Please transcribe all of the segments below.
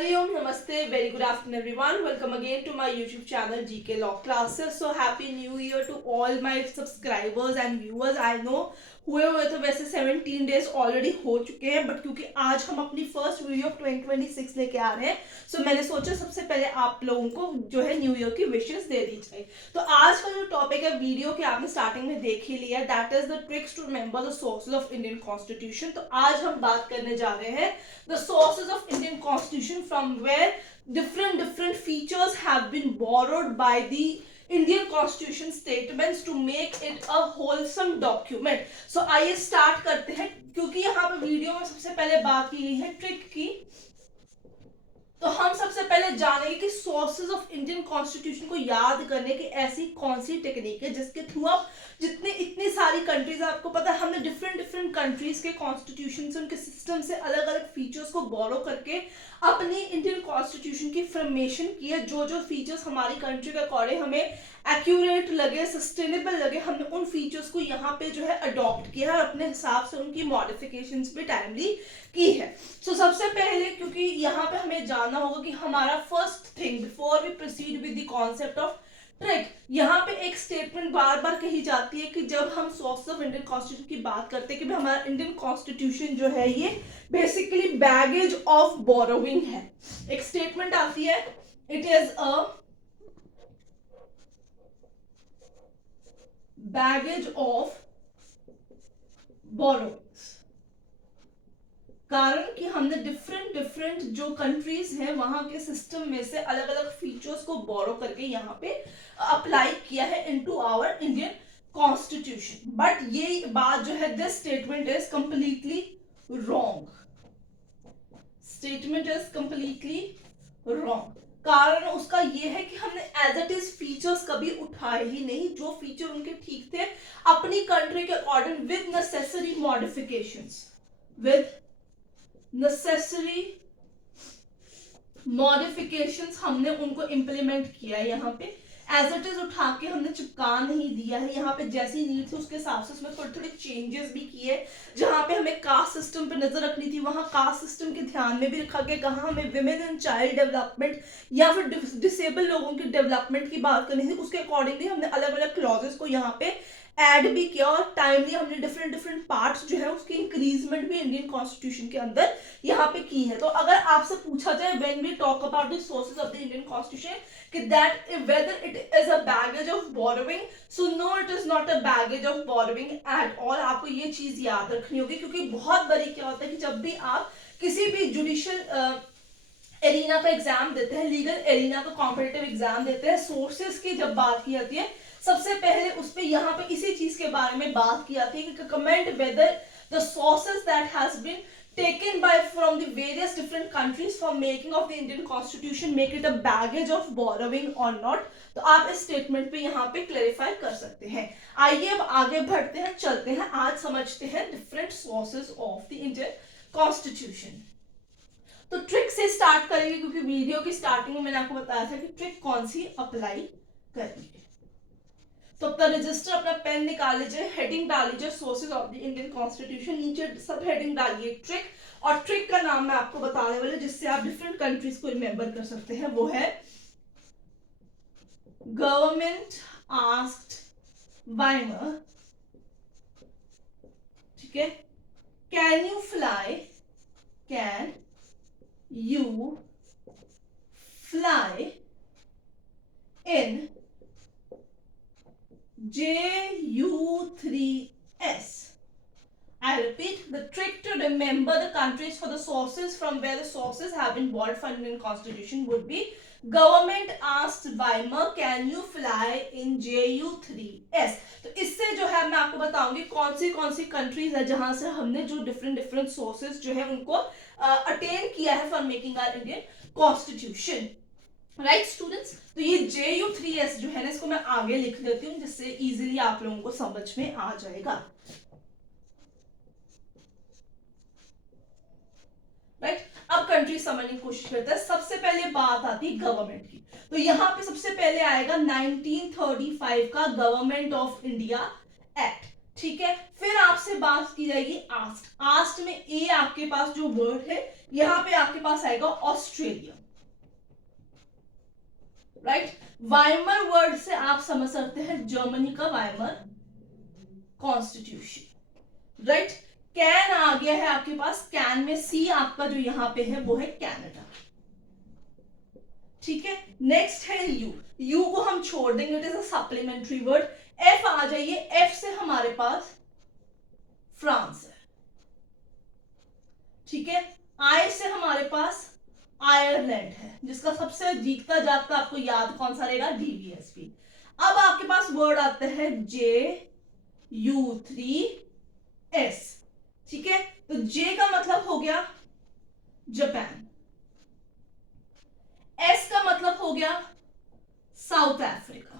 Hariom, Namaste, very good afternoon everyone. Welcome again to my YouTube channel GK Law Classes. So happy new year to all my subscribers and viewers. I know हुए तो वैसे 17 days already हो चुके हैं, but क्योंकि आज हम अपनी फर्स्ट वीडियो 2026 लेके आ रहे हैं, सो मैंने सोचा सबसे पहले आप लोगों को जो है न्यू ईयर की विशेस दे दी जाए। तो आज का जो टॉपिक है वीडियो के आपने स्टार्टिंग में देख ही लिया, that is the tricks to remember the sources of Indian constitution. तो आज हम बात करने जा रहे हैं the sources of Indian constitution from where different features have been borrowed by the Indian Constitution statements to make it a wholesome document. So आइए start करते हैं, क्योंकि यहाँ पे वीडियो में सबसे पहले बात की गई है ट्रिक की। तो हम सबसे पहले जानेंगे कि सोर्सेज ऑफ इंडियन कॉन्स्टिट्यूशन को याद करने की ऐसी कौन सी टेक्निक है जिसके थ्रू आप जितनी इतनी सारी कंट्रीज, आपको पता है हमने डिफरेंट कंट्रीज के कॉन्स्टिट्यूशन से, उनके सिस्टम से अलग अलग फीचर्स को बोरो करके अपनी इंडियन कॉन्स्टिट्यूशन की फॉर्मेशन की है। जो जो फीचर्स हमारी कंट्री के अकॉर्डिंग हमें एक्यूरेट लगे, सस्टेनेबल लगे, हमने उन फीचर्स को यहाँ पे जो है अडॉप्ट किया है, अपने हिसाब से उनकी मॉडिफिकेशंस भी टाइमली की है। सो सबसे पहले, क्योंकि यहाँ पे हमें जानना होगा कि हमारा first thing before we proceed with the concept of trick, यहाँ पे एक स्टेटमेंट बार बार कही जाती है कि जब हम सोर्स ऑफ इंडियन कॉन्स्टिट्यूशन की बात करते हैं कि हमारा इंडियन कॉन्स्टिट्यूशन जो है ये बेसिकली बैगेज ऑफ बोरोइंग है। एक स्टेटमेंट आती है, it is a baggage of borrowings. कारण कि हमने डिफरेंट जो कंट्रीज हैं वहां के सिस्टम में से अलग अलग फीचर्स को बोरो करके यहाँ पे अप्लाई किया है into our Indian constitution. But ये बात जो है, this statement is completely wrong. Statement is completely wrong. कारण उसका ये है कि हमने एज इट इज फीचर्स कभी उठाए ही नहीं। जो फीचर उनके ठीक थे अपनी कंट्री के according with necessary modifications, with necessary modifications हमने उनको इंप्लीमेंट किया है। यहाँ पे एज इट इज उठा के हमने चिपका नहीं दिया है। यहाँ पे जैसी नीड थी उसके हिसाब से उसमें थोड़े थोड़े चेंजेस भी किए। जहाँ पे हमें कास्ट सिस्टम पे नजर रखनी थी वहाँ कास्ट सिस्टम के ध्यान में भी रखा गया। कहाँ हमें विमेन एंड चाइल्ड डेवलपमेंट या फिर डिसेबल लोगों की डेवलपमेंट की बात करनी थी, उसके अकॉर्डिंगली हमने अलग अलग क्लॉजेस को यहाँ पे ऐड भी किया और टाइमली हमने डिफरेंट पार्ट्स जो है उसकी इंक्रीजमेंट भी इंडियन कॉन्स्टिट्यूशन के अंदर यहाँ पे की है। तो अगर आपसे पूछा जाए when we talk about the sources of the Indian constitution कि that whether it is a baggage of borrowing, so no it is not a baggage of borrowing at all. आपको ये चीज याद रखनी होगी, क्योंकि बहुत बड़ी क्या होता है कि जब भी आप किसी भी जुडिशियल एरिना का एग्जाम देते हैं, लीगल एरिना का कॉम्पिटिटिव एग्जाम देते हैं, सोर्सेज की जब बात की जाती है सबसे पहले उस पे यहाँ पे इसी चीज के बारे में बात की जाती है कि comment whether the sources that has been taken by from the various different countries for making of the Indian Constitution make it a baggage of borrowing or not। तो आप इस स्टेटमेंट पे यहाँ पे क्लेरिफाई कर सकते हैं। आइए अब आगे बढ़ते हैं, चलते हैं, आज समझते हैं different sources of the Indian constitution. तो ट्रिक से स्टार्ट करेंगे, क्योंकि वीडियो की स्टार्टिंग में मैंने आपको बताया था कि ट्रिक कौन सी अप्लाई करनी है। तो अपना रजिस्टर, अपना पेन निकाल लीजिए, हेडिंग डाल लीजिए sources of the Indian constitution, नीचे सब हेडिंग डालिए ट्रिक, और ट्रिक का नाम मैं आपको बताने वाले जिससे आप डिफरेंट कंट्रीज को रिमेंबर कर सकते हैं, वो है गवर्नमेंट आस्क्ड वाइमर, ठीक है, can you fly, can you fly in JU3S। I repeat, the trick to remember the countries for the sources from where the sources have been borrowed from Indian Constitution would be government asked Weimar, can you fly in JU3S। तो इससे जो है मैं आपको बताऊंगी कौन सी countries है जहां से हमने जो डिफरेंट सोर्सेज जो है उनको अटेन किया है for making our Indian constitution. Right students, तो ये JU3S जो है ना, इसको मैं आगे लिख देती हूँ जिससे इजीली आप लोगों को समझ में आ जाएगा। राइट, अब कंट्री समझने की कोशिश करते हैं। सबसे पहले बात आती है गवर्नमेंट की, तो यहाँ पे सबसे पहले आएगा 1935 का गवर्नमेंट ऑफ इंडिया एक्ट। ठीक है, फिर आपसे बात की जाएगी आस्ट। आस्ट में ए आपके पास जो वर्ड है, यहां पे आपके पास आएगा ऑस्ट्रेलिया, राइट। वाइमर वर्ड से आप समझ सकते हैं जर्मनी का वाइमर कॉन्स्टिट्यूशन, राइट। कैन आ गया है आपके पास, कैन में सी आपका जो यहां पे है वो है कनाडा, ठीक है। नेक्स्ट है यू, यू को हम छोड़ देंगे, it is a supplementary word. F आ जाइए, एफ से हमारे पास फ्रांस है, ठीक है। आई से हमारे पास आयरलैंड है, जिसका सबसे जीतता जागता आपको याद कौन सा रहेगा, डीवीएसपी। अब आपके पास वर्ड आते हैं जे U3S, ठीक है। तो जे का मतलब हो गया जापान, एस का मतलब हो गया साउथ अफ्रीका,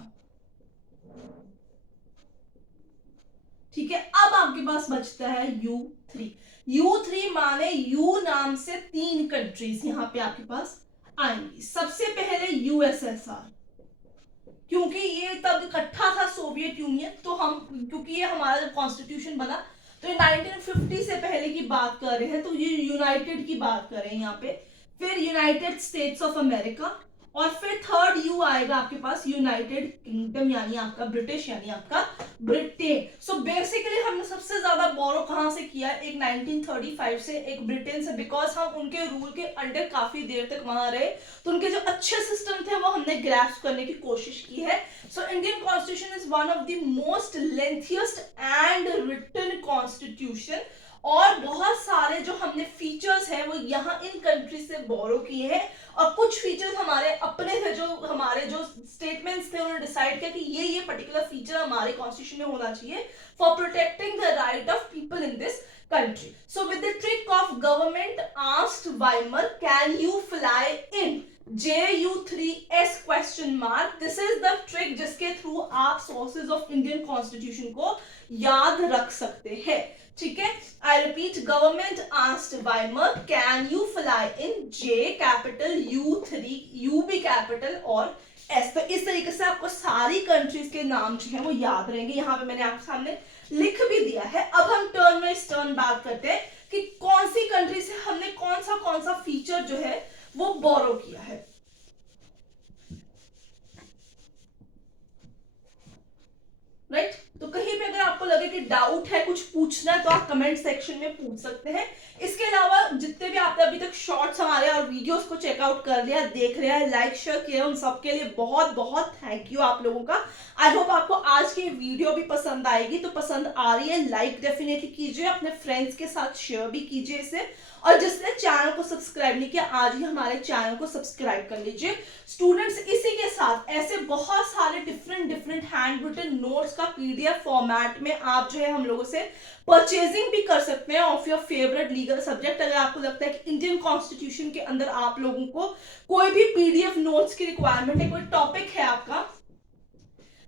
ठीक है। अब आपके पास बचता है U3। U3 माने यू नाम से 3 कंट्रीज यहां पे आपके पास आएंगी। सबसे पहले यूएसएसआर, क्योंकि ये तब इकट्ठा था सोवियत यूनियन, तो हम, क्योंकि ये हमारा जब कॉन्स्टिट्यूशन बना तो ये 1950 से पहले की बात कर रहे हैं, तो ये यूनाइटेड की बात कर रहे हैं यहाँ पे। फिर यूनाइटेड स्टेट्स ऑफ अमेरिका, और फिर थर्ड यू आएगा आपके पास यूनाइटेड किंगडम, यानी आपका ब्रिटिश, यानी आपका ब्रिटेन। सो बेसिकली हमने सबसे ज्यादा बोरो कहां से किया, एक 1935 से, एक ब्रिटेन से, बिकॉज हम उनके रूल के अंडर काफी देर तक वहां रहे, तो उनके जो अच्छे सिस्टम थे वो हमने ग्रैस्प करने की कोशिश की है। So Indian constitution is one of the most lengthiest and written constitution, और बहुत सारे जो हमने फीचर्स हैं वो यहाँ इन कंट्री से बोरो किए हैं, और कुछ फीचर्स हमारे अपने थे, जो हमारे जो स्टेटमेंट्स थे उन्होंने डिसाइड किया कि ये पर्टिकुलर फीचर हमारे कॉन्स्टिट्यूशन में होना चाहिए for protecting the right of people in this country. So with the trick of government asked Weimar, can you fly in JU3S question mark? This is the trick जिसके through आप sources of Indian Constitution को याद रख सकते हैं, ठीक है। I repeat, government asked Weimar, can you fly in J capital, U3, U भी capital और S। तो इस तरीके से आपको सारी कंट्रीज के नाम जो है वो याद रहेंगे। यहाँ पे मैंने आपके सामने लिख भी दिया है। अब हम टर्न वाइज टर्न बात करते हैं कि कौन सी कंट्री से हमने कौन सा फीचर जो है वो बोरो किया है, राइट। तो कहीं पे अगर आपको लगे कि डाउट है, कुछ पूछना है, तो आप कमेंट सेक्शन में पूछ सकते हैं। इसके अलावा जितने भी आपने अभी तक शॉर्ट्स हमारे और वीडियोस को चेकआउट कर लिया, देख लिया है, लाइक शेयर किया, उन सबके लिए बहुत बहुत थैंक यू आप लोगों का। आई होप आपको आज की वीडियो भी पसंद आएगी। तो पसंद आ रही है, लाइक डेफिनेटली कीजिए, अपने फ्रेंड्स के साथ शेयर भी कीजिए इसे, और जिसने चैनल को सब्सक्राइब नहीं किया आज ही हमारे चैनल को सब्सक्राइब कर लीजिए। स्टूडेंट्स, इसी के साथ ऐसे बहुत सारे डिफरेंट हैंड रिटन नोट्स का पीडीएफ फॉर्मेट में आप जो है हम लोगों से परचेजिंग भी कर सकते हैं of your favourite legal subject. अगर आपको लगता है कि इंडियन कॉन्स्टिट्यूशन के अंदर आप लोगों को कोई भी पीडीएफ नोट्स की रिक्वायरमेंट है, कोई टॉपिक है आपका,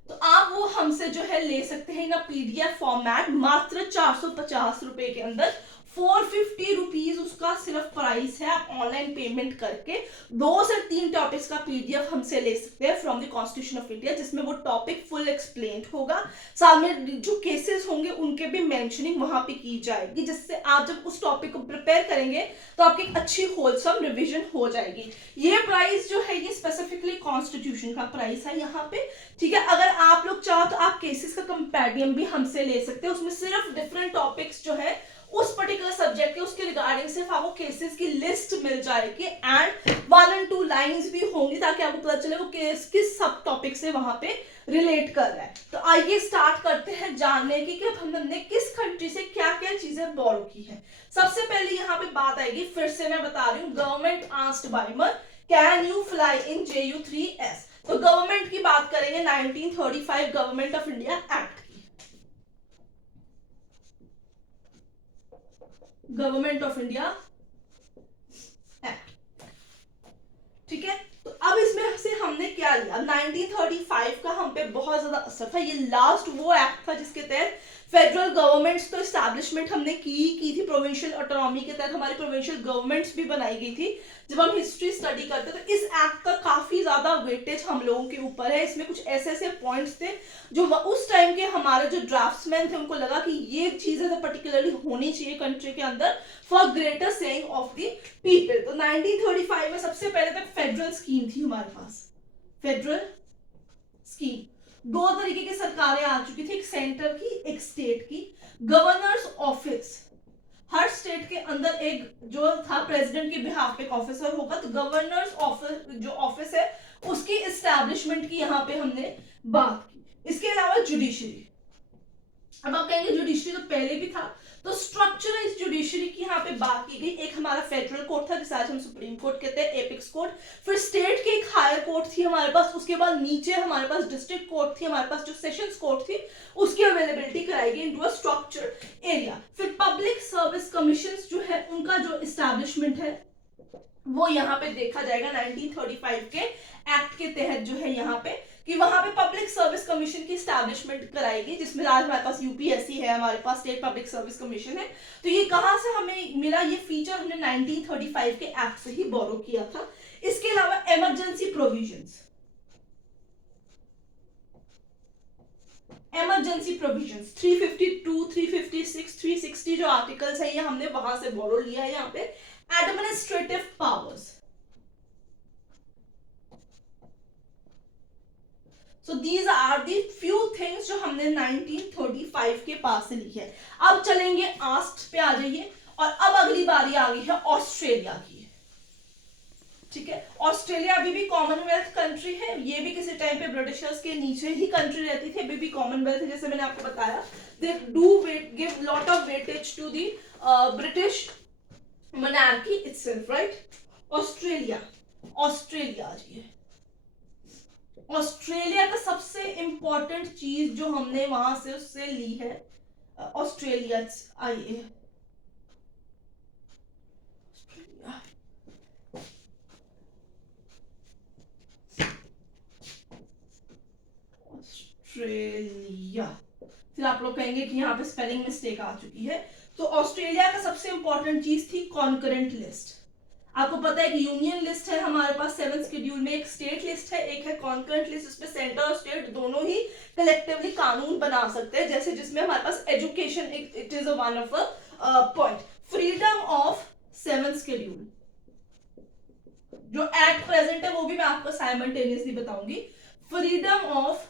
तो आप वो हमसे जो है ले सकते हैं ना पीडीएफ फॉर्मेट, मात्र 450 रुपए के अंदर। 450 रुपीज उसका सिर्फ प्राइस है। आप ऑनलाइन पेमेंट करके 2 से 3 टॉपिक्स का पीडीएफ हमसे ले सकते हैं from the constitution of India, जिसमें वो टॉपिक फुल एक्सप्लेन होगा, साथ में जो केसेस होंगे उनके भी मेंशनिंग वहां पे की जाएगी, जिससे आप जब उस टॉपिक को प्रिपेयर करेंगे तो आपकी एक अच्छी होलसम रिविजन हो जाएगी। ये प्राइस जो है ये स्पेसिफिकली कॉन्स्टिट्यूशन का प्राइस है यहाँ पे, ठीक है। अगर आप लोग चाहो तो आप केसेस का कंपेरियम भी हमसे ले सकते हैं, उसमें सिर्फ डिफरेंट टॉपिक्स जो है उस पर्टिकुलर सब्जेक्ट के उसके रिगार्डिंग सिर्फ आपको केसेस की लिस्ट मिल जाएगी, एंड 1 और 2 लाइंस भी होंगी, ताकि आपको पता चले वो केस किस सब टॉपिक से वहां पे रिलेट कर रहा है। तो आइए स्टार्ट करते हैं जानने की कि हमने किस कंट्री से क्या क्या चीजें बोरो की है। सबसे पहले यहाँ पे बात आएगी, फिर से मैं बता रही हूँ, government asked Weimar, can you fly in JU3S। तो गवर्नमेंट की बात करेंगे 1935 government of India act, government of India act, ठीक है। तो अब इसमें से हमने क्या क्या लिया, 1935 का हम पे बहुत ज्यादा असर था। ये लास्ट वो एक्ट था जिसके तहत फेडरल गवर्नमेंट्स तो एस्टैब्लिशमेंट हमने की थी, प्रोविंशियल ऑटोनॉमी के तहत हमारी प्रोविंशियल गवर्नमेंट्स भी बनाई गई थी। जब हम हिस्ट्री स्टडी करते हैं तो इस एक्ट का काफी ज्यादा वेटेज हम लोगों के ऊपर है। इसमें कुछ ऐसे ऐसे पॉइंट्स थे जो उस टाइम के हमारे जो ड्राफ्ट्समैन थे उनको लगा कि ये चीजें तो पर्टिकुलरली होनी चाहिए कंट्री के अंदर for greater saying of the people. तो 1935 में सबसे पहले तक फेडरल स्कीम थी हमारे पास, फेडरल स्कीम। दो तरीके की सरकारें आ चुकी थी, एक सेंटर की एक स्टेट की। गवर्नर्स ऑफिस, हर स्टेट के अंदर एक जो था प्रेसिडेंट के बिहाफ पे एक ऑफिसर होगा, तो गवर्नर्स ऑफिस जो ऑफिस है उसकी एस्टैब्लिशमेंट की यहाँ पे हमने बात की। इसके अलावा जुडिशरी, अब आप कहेंगे जुडिशरी तो पहले भी था, तो स्ट्रक्चराइज जुडिशरी की यहाँ पे बात की गई। एक हमारा फेडरल कोर्ट था जिसे आज हम सुप्रीम कोर्ट कहते हैं, एपिक्स कोर्ट। फिर स्टेट की एक हायर कोर्ट थी हमारे पास, उसके बाद नीचे हमारे पास डिस्ट्रिक्ट कोर्ट थी, हमारे पास जो सेशंस कोर्ट थी उसकी अवेलेबिलिटी कराई गई इनटू अ स्ट्रक्चर एरिया। फिर पब्लिक सर्विस कमीशन जो है उनका जो एस्टैब्लिशमेंट है वो यहाँ पे देखा जाएगा 1935 के एक्ट के तहत जो है यहाँ पे, कि वहां पे पब्लिक सर्विस कमीशन की एस्टैब्लिशमेंट कराएगी, जिसमें आज हमारे पास यूपीएससी है, हमारे पास स्टेट पब्लिक सर्विस कमीशन है। तो ये कहां से हमें मिला, ये फीचर हमने 1935 के एक्ट से ही बोरो किया था। इसके अलावा इमरजेंसी प्रोविजंस, इमरजेंसी प्रोविजंस 352, 356, 360 जो आर्टिकल्स है ये हमने वहां से बोरो लिया है। यहाँ पे administrative powers, So these are the few things जो हमने 1935 के पास से लिखे है। अब चलेंगे आस्ट पे आ जाइए, और अब अगली बारी आ गई है ऑस्ट्रेलिया की। ठीक है, ऑस्ट्रेलिया अभी भी कॉमनवेल्थ कंट्री है, ये भी किसी टाइम पे ब्रिटिशर्स के नीचे ही कंट्री रहती थी, अभी भी कॉमनवेल्थ है। जैसे मैंने आपको बताया, they do give lot of weightage to the British monarchy itself, right. Australia, Australia आ जाइए। ऑस्ट्रेलिया का सबसे इंपॉर्टेंट चीज जो हमने वहां से उससे ली है, ऑस्ट्रेलिया आइए, ऑस्ट्रेलिया। फिर आप लोग कहेंगे कि यहाँ पे स्पेलिंग मिस्टेक आ चुकी है। तो ऑस्ट्रेलिया का सबसे इंपॉर्टेंट चीज थी कॉन्करेंट लिस्ट। आपको पता है कि यूनियन लिस्ट है हमारे पास 7th शेड्यूल में, एक स्टेट लिस्ट है, एक है कॉन्करेंट लिस्ट, जिसमें सेंटर और स्टेट दोनों ही कलेक्टिवली कानून बना सकते हैं। जैसे जिसमें हमारे पास education, it is one of a point. Freedom of 7th schedule, जो एक्ट प्रेजेंट है वो भी मैं आपको साइमल्टेनियसली बताऊंगी। Freedom of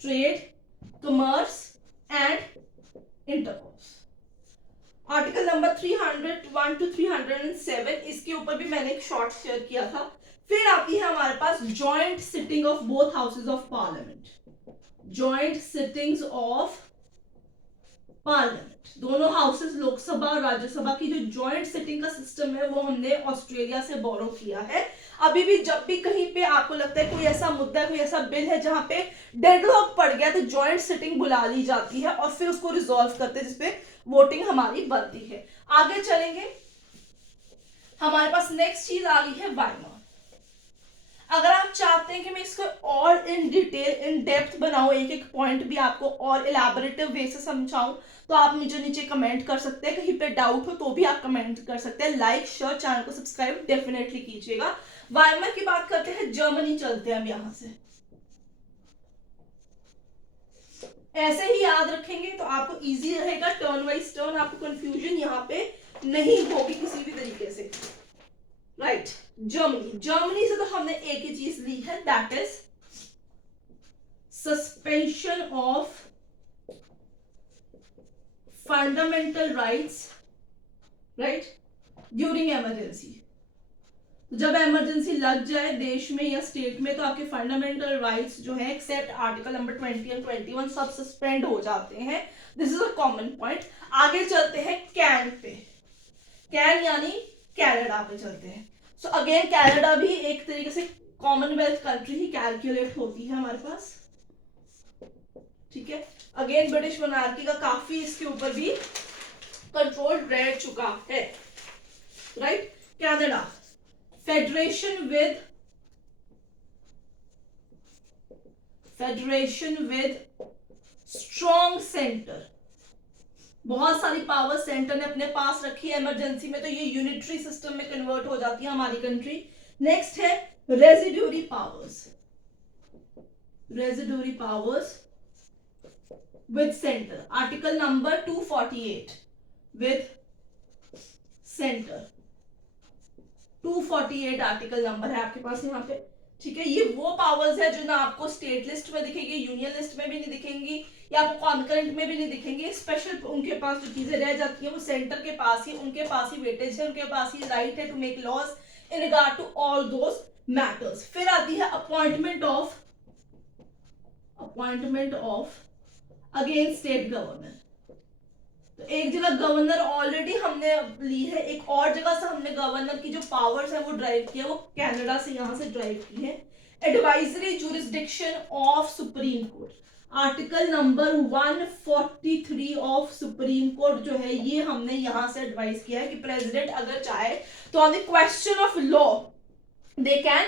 trade, commerce and intercourse, article number 301 to 307, इसके ऊपर भी मैंने एक शॉर्ट शेयर किया था। फिर आती है हमारे पास joint sitting of both houses of parliament, joint sittings of parliament, दोनों हाउसेज लोकसभा और राज्यसभा की जो जॉइंट सिटिंग का सिस्टम है वो हमने ऑस्ट्रेलिया से बोरो किया है। अभी भी जब भी कहीं पे आपको लगता है कोई ऐसा मुद्दा, कोई ऐसा बिल है जहां पे डेडलॉक पड़ गया, तो जॉइंट सिटिंग बुला ली जाती है और फिर उसको रिजॉल्व करते हैं, जिसपे वोटिंग हमारी बनती है। आगे चलेंगे, हमारे पास नेक्स्ट चीज आ गई है वाइमर। अगर आप चाहते हैं कि मैं इसको और इन डिटेल, इन डेप्थ बनाऊं, एक एक पॉइंट भी आपको और इलैबोरेटिव वे से समझाऊं, तो आप नीचे नीचे कमेंट कर सकते हैं। कहीं पे डाउट हो तो भी आप कमेंट कर सकते हैं। लाइक, शेयर, चैनल को सब्सक्राइब डेफिनेटली कीजिएगा। वाइमर की बात करते हैं, जर्मनी चलते हैं अब यहां से। ऐसे ही याद रखेंगे तो आपको इजी रहेगा, टर्न वाइज टर्न, आपको कंफ्यूजन यहाँ पे नहीं होगी किसी भी तरीके से, राइट। जर्मनी, जर्मनी से तो हमने एक ही चीज ली है, that is suspension of fundamental rights, right, during emergency. जब इमरजेंसी लग जाए देश में या स्टेट में तो आपके फंडामेंटल राइट्स जो है एक्सेप्ट आर्टिकल नंबर 20 और 21 सब सस्पेंड हो जाते हैं। This is a common point. आगे चलते हैं कैन पे, कैन यानी कनाडा पे चलते हैं। सो अगेन कनाडा भी एक तरीके से कॉमनवेल्थ कंट्री ही कैलकुलेट होती है हमारे पास, ठीक है। अगेन ब्रिटिश मोनार्की का काफी इसके ऊपर भी कंट्रोल रह चुका है, right. Canada, federation with strong centre, बहुत सारी पावर सेंटर ने अपने पास रखी है, इमरजेंसी में तो ये यूनिटरी सिस्टम में कन्वर्ट हो जाती है हमारी कंट्री। नेक्स्ट है residuary powers, residuary powers with centre, article number 248 with centre, 248 article number है आपके पास यहाँ पे, ठीक है। ये वो पावर्स है जो ना आपको स्टेट लिस्ट में दिखेंगी, यूनियन लिस्ट में भी नहीं दिखेंगी, या आपको कॉन्करेंट में भी नहीं दिखेंगे। स्पेशल उनके पास जो चीजें रह जाती हैं वो सेंटर के पास ही, उनके पास ही वेटेज है, उनके पास ही राइट है to make laws in regard to all those matters. फिर आती है appointment of again state governor. तो एक जगह गवर्नर ऑलरेडी हमने ली है, एक और जगह से हमने गवर्नर की जो पावर्स है वो ड्राइव किया, वो कनाडा से यहां से ड्राइव की है। Advisory jurisdiction of supreme court, article number 143 of supreme court जो है ये हमने यहां से एडवाइज किया है कि प्रेसिडेंट अगर चाहे तो on the question of law they can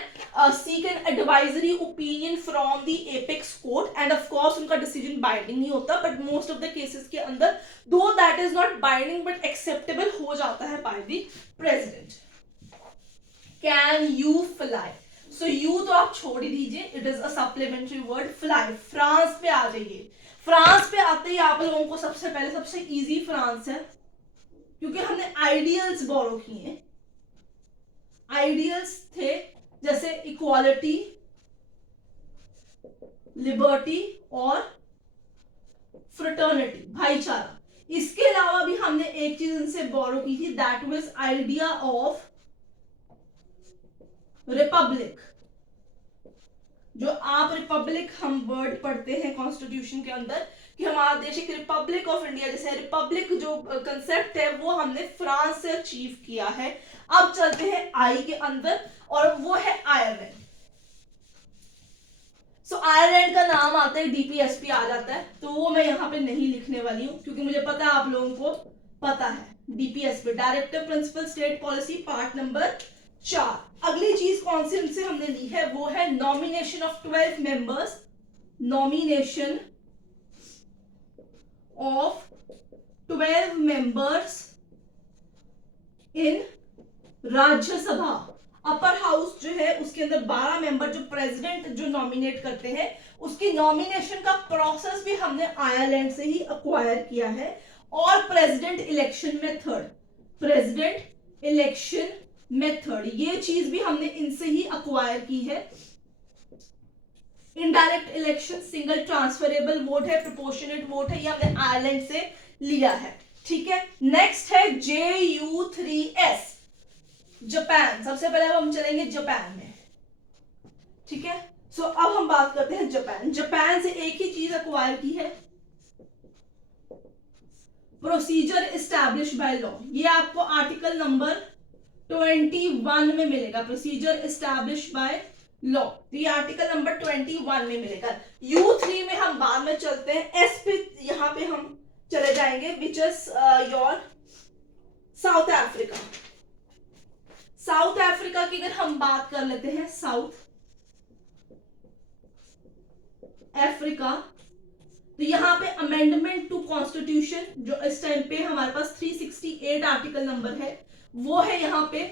seek an advisory opinion from the apex court, and of course उनका decision binding नहीं होता, but most of the cases के अंदर though that is not binding but acceptable हो जाता है by the president. Can you fly? So you तो आप छोड़ ही दीजिए, it is a supplementary word, fly. France पे आ जाइए। फ्रांस पे आते ही आप लोगों को सबसे पहले सबसे easy फ्रांस है, क्योंकि हमने आइडियल्स बोरो किए हैं। आइडियल्स थे जैसे इक्वालिटी, लिबर्टी और फ्रेटर्निटी, भाईचारा। इसके अलावा भी हमने एक चीज इनसे बोरो की थी, that was idea of Republic. जो आप रिपब्लिक हम वर्ड पढ़ते हैं कॉन्स्टिट्यूशन के अंदर कि हमारा देश एक रिपब्लिक ऑफ इंडिया, जैसे रिपब्लिक जो कंसेप्ट है वो हमने फ्रांस से अचीव किया है। अब चलते हैं आई के अंदर, और वो है आयरलैंड। सो आयरलैंड का नाम आता है डीपीएसपी आ जाता है, तो वो मैं यहाँ पे नहीं लिखने वाली हूँ क्योंकि मुझे पता है आप लोगों को पता है। DPSP directive principle state policy part number 4। अगली चीज कौन सी उनसे हमने ली है, वो है nomination of 12 members, nomination of 12 members in Rajya Sabha. Upper house जो है उसके अंदर 12 मेंबर जो प्रेसिडेंट जो नॉमिनेट करते हैं, उसकी नॉमिनेशन का प्रोसेस भी हमने आयरलैंड से ही अक्वायर किया है। और president election method, president election method, ये चीज भी हमने इनसे ही अक्वायर की है। Indirect election, single transferable vote है, प्रोपोर्शनेट वोट है, ये हमने आयरलैंड से लिया है, ठीक है। नेक्स्ट है JU3S, जापान। सबसे पहले हम चलेंगे जापान में, ठीक है। सो अब हम बात करते हैं जापान। जापान से एक ही चीज अक्वायर की है, प्रोसीजर एस्टैब्लिश बाय लॉ। ये आपको आर्टिकल नंबर 21 में मिलेगा, प्रोसीजर एस्टैब्लिश बाय लॉ। तो ये आर्टिकल नंबर 21 में मिलेगा। U3 में हम बाद में चलते हैं, S पे यहां पे हम चले जाएंगे, which is your south Africa. South Africa की अगर हम बात कर लेते हैं, साउथ अफ्रीका, तो यहां पे अमेंडमेंट टू कॉन्स्टिट्यूशन जो इस टाइम पे हमारे पास 368 आर्टिकल नंबर है वो है यहां पे,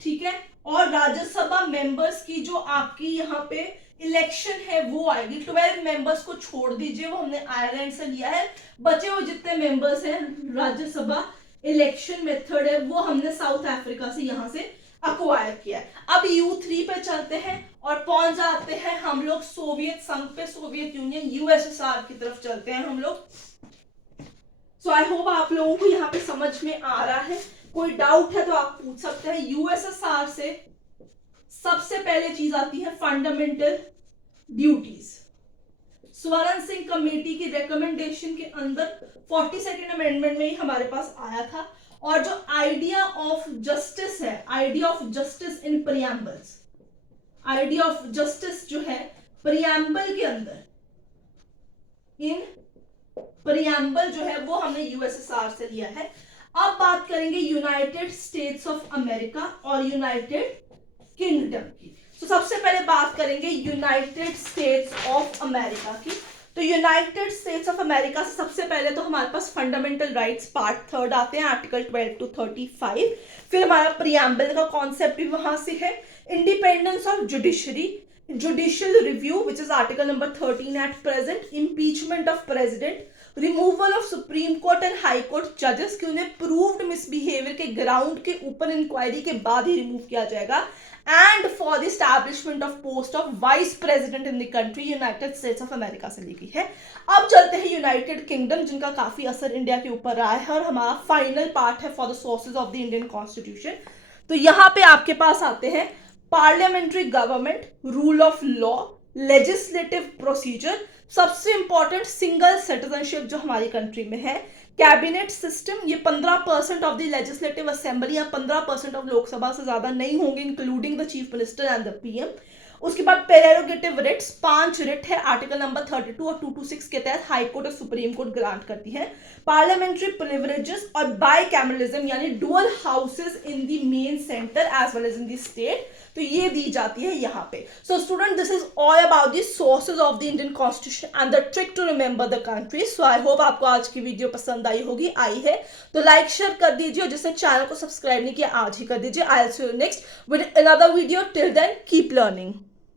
ठीक है। और राज्यसभा मेंबर्स की जो आपकी यहाँ पे इलेक्शन है वो आएगी। 12 मेंबर्स को छोड़ दीजिए, वो हमने आयरलैंड से लिया है। बचे हुए जितने मेंबर्स हैं, राज्यसभा इलेक्शन मेथड है वो हमने साउथ अफ्रीका से यहाँ से अक्वायर किया है। अब U3 पे चलते हैं और पहुंच जाते हैं हम लोग सोवियत संघ पे, सोवियत यूनियन, USSR की तरफ चलते हैं हम लोग। सो आई होप आप लोगों को यहाँ पे समझ में आ रहा है। कोई डाउट है तो आप पूछ सकते हैं। USSR से सबसे पहले चीज आती है फंडामेंटल ड्यूटीज। स्वर्ण सिंह कमेटी की रिकमेंडेशन के अंदर 42nd अमेंडमेंट में ही हमारे पास आया था। और जो आइडिया ऑफ जस्टिस है, idea of justice in preambles, idea of justice जो है प्रियम्बल के अंदर, इन प्रियम्बल जो है वो हमने USSR से लिया है। अब बात करेंगे यूनाइटेड स्टेट्स ऑफ अमेरिका और यूनाइटेड किंगडम की। तो सबसे पहले बात करेंगे यूनाइटेड स्टेट्स ऑफ अमेरिका की। तो यूनाइटेड स्टेट्स ऑफ अमेरिका से सबसे पहले तो हमारे पास फंडामेंटल राइट्स पार्ट 3 आते हैं, आर्टिकल 12 to 35। फिर हमारा प्रियम्बल का कॉन्सेप्ट भी वहां से है। Independence of judiciary, judicial review which is article number 13 at present, impeachment of president, removal of supreme court and high court जजेस कि उन्हें प्रूव्ड मिसबिहेवियर के ग्राउंड के ऊपर इंक्वायरी के बाद ही रिमूव किया जाएगा, and for the establishment of post of vice president in the country, United states of America से ली गई है। अब चलते हैं यूनाइटेड किंगडम, जिनका काफी असर इंडिया के ऊपर रहा है और हमारा फाइनल पार्ट है for the sources of the Indian constitution. तो यहाँ पे आपके पास आते हैं parliamentary government, rule of law, legislative procedure, सबसे इंपॉर्टेंट सिंगल सिटीजनशिप जो हमारी कंट्री में है, कैबिनेट सिस्टम, ये 15% ऑफ द लेजिस्लेटिव असेंबली या 15% ऑफ लोकसभा से ज्यादा नहीं होंगे, including the chief minister and the PM. उसके बाद प्रेरोगेटिव रिट्स, 5 रिट है, आर्टिकल नंबर 32 और 226 के तहत हाई कोर्ट और सुप्रीम कोर्ट ग्रांट करती है। पार्लियामेंट्री प्रिविलेजेस और बाय कैमरलिज्म यानी dual houses in the main centre as well as in the state, तो ये दी जाती है यहाँ पे। So student, this is all about the sources of the Indian constitution and the trick to remember the country. So I hope आपको आज की वीडियो पसंद आई होगी, आई है तो लाइक शेयर कर दीजिए और जिसने चैनल को सब्सक्राइब नहीं किया आज ही कर दीजिए। I will see you next with another video. Till then keep learning.